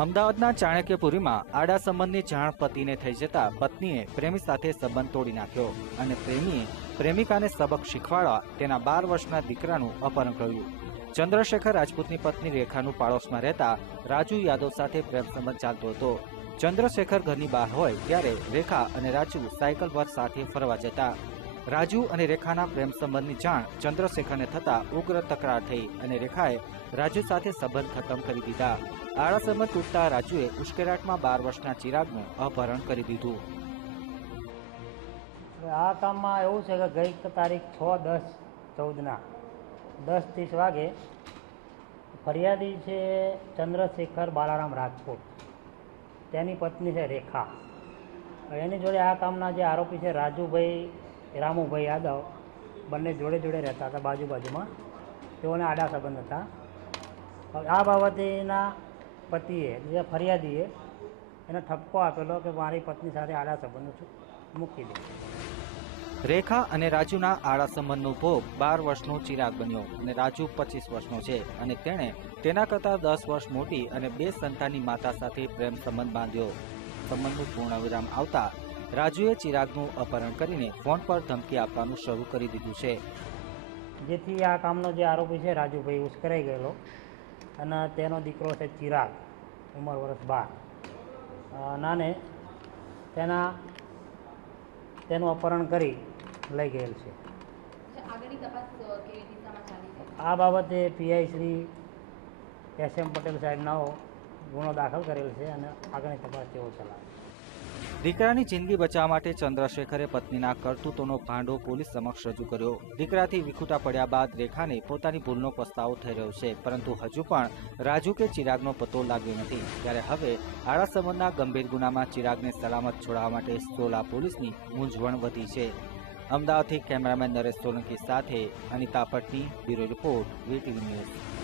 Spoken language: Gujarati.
અમદાવાદના ચાણક્યપુરીમાં આડા સંબંધની જાણ પતિને થઈ જતા પત્નીએ પ્રેમી સાથે સંબંધ તોડી નાખ્યો અને પ્રેમીએ પ્રેમિકાને સબક શીખવાડવા તેના બાર વર્ષના દીકરાનું અપહરણ કર્યું. ચંદ્રશેખર રાજપૂતની પત્ની રેખાનું પાડોશમાં રહેતા રાજુ યાદવ સાથે પ્રેમ સંબંધ ચાલતો હતો. ચંદ્રશેખર ઘરની બહાર હોય ત્યારે રેખા અને રાજુ સાયકલ પર સાથે ફરવા જતા રાજુ અને રેખાના પ્રેમ સંબંધની જાણ ચંદ્રશેખરને થતા ઉગ્ર તકરાર થઈ અને રેખાએ રાજુ સાથે સંબંધ ખતમ કરી દીધા. આડા સંબંધ તૂટતા રાજુએ ઉશ્કેરાટમાં બાર વર્ષના ચિરાગનું અપહરણ કરી દીધું. આ કામમાં એવું છે કે ગઈ તારીખ છ, દસ, ચૌદના, દસ ત્રીસ વાગે ફરિયાદી છે ચંદ્રશેખર બાલારામ રાજકોટ તેની પત્ની છે રેખા. એની જોડે આ કામના જે આરોપી છે રાજુભાઈ રામુભાઈ યાદવ બંને જોડે જોડે રહેતા હતા બાજુ બાજુમાં તેઓને આડા સંબંધ હતા. આ બાબતેના પતિએ, જે ફરિયાદીએ, એને ઠપકો આપેલો કે મારી પત્ની સાથે આડા સંબંધ મૂકી દે. રેખા અને રાજુના આડા સંબંધનો ભોગ બાર વર્ષનો ચિરાગ બન્યો અને રાજુ પચીસ વર્ષનો છે અને તેણે તેના કરતાં દસ વર્ષ મોટી અને બે સંતાનની માતા સાથે પ્રેમ સંબંધ બાંધ્યો. સંબંધનું પૂર્ણવિરામ આવતા રાજુએ ચિરાગનું અપહરણ કરીને ફોન પર ધમકી આપવાનું શરૂ કરી દીધું છે. જેથી આ કામનો જે આરોપી છે રાજુભાઈ ઉશ્કેરાઈ ગયેલો અને તેનો દીકરો છે ચિરાગ ઉંમર વર્ષ બાર. નાને તેના તેનું અપહરણ કરી લઈ ગયેલ છે. અચ્છા, આગળની તપાસ અ, કેવી દિશામાં ચાલી છે? આ બાબતે PI Shri S M Patel સાહેબનાઓ ગુનો દાખલ કરેલ છે અને આગળની તપાસ તેઓ ચલાવે દીકરાની જિંદગી બચાવવા માટે ચંદ્રશેખરે પત્નીના કરતૂતોનો ભાંડો પોલીસ સમક્ષ રજૂ કર્યો. દીકરાથી વિખૂટા પડ્યા બાદ રેખાને પોતાની ભૂલનો પસ્તાવો થઈ રહ્યો છે, પરંતુ હજુ પણ રાજુ કે ચિરાગનો પતો લાગ્યો નથી. ત્યારે હવે આડા સંબંધના ગંભીર ગુનામાં ચિરાગને સલામત છોડાવવા માટે સોલા પોલીસની મૂંઝવણ વધી છે. અમદાવાદથી કેમેરામેન નરેશ સોલંકી સાથે Anita Patni bureau report, VTV news.